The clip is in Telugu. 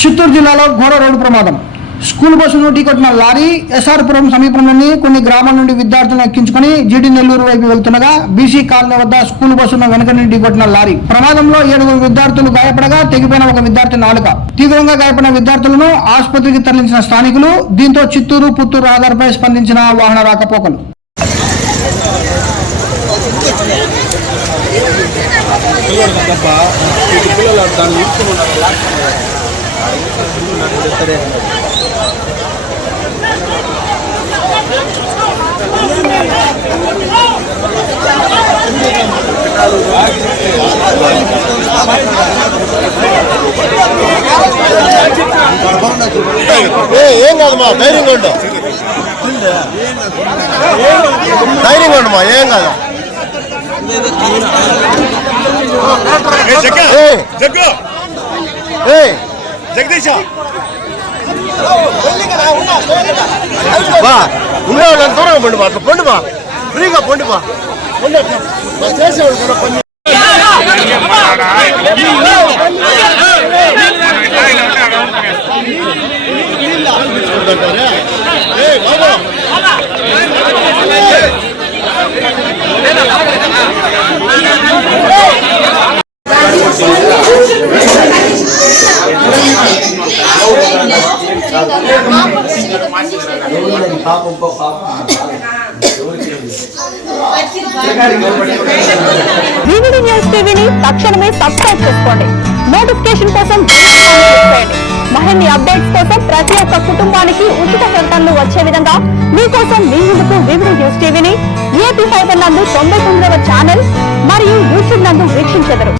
చిత్తూరు జిల్లాలో ఘోర రోడ్డు ప్రమాదం. స్కూల్ బస్సును ఢీకొట్టిన లారీ ఎస్ఆర్పురం సమీపంలోని కొన్ని గ్రామాల నుండి విద్యార్థులను ఎక్కించుకుని జీడి నెల్లూరు వైపు వెళ్తుండగా బీసీ కాలనీ వద్ద స్కూల్ బస్సును వెనక నుండి ఢీకొట్టిన లారీ ప్రమాదంలో 7 విద్యార్థులు గాయపడగా తెగిపోయిన ఒక విద్యార్థి నాలుక. తీవ్రంగా గాయపడిన విద్యార్థులను ఆసుపత్రికి తరలించిన స్థానికులు. దీంతో చిత్తూరు పుత్తూరు రహదారిపై స్పందించిన వాహన రాకపోకలు. ఏం కాదమ్మా, ధైర్యంగా ఉండు, ధైర్యంగా ఉండమ్మా, ఏం కాదు. జగదీశ ఉండేవాళ్ళని దూరంగా పండుబా, అట్లా పండుబా, ఫ్రీగా పండుబా, చేసేవాళ్ళు కూడా పండి. వివిడి న్యూస్ టీవీని తక్షణమే సబ్స్క్రైబ్ చేసుకోండి. నోటిఫికేషన్ కోసం మరిన్ని అప్డేట్స్ కోసం ప్రతి ఒక్క కుటుంబానికి ఉచిత ప్రకటనలు వచ్చే విధంగా మీకోసం మీ ముందుకు వివిడి న్యూస్ టీవీని ఏపీ 5 నందు 99వ ఛానల్ మరియు యూట్యూబ్ నందు వీక్షించెదరు.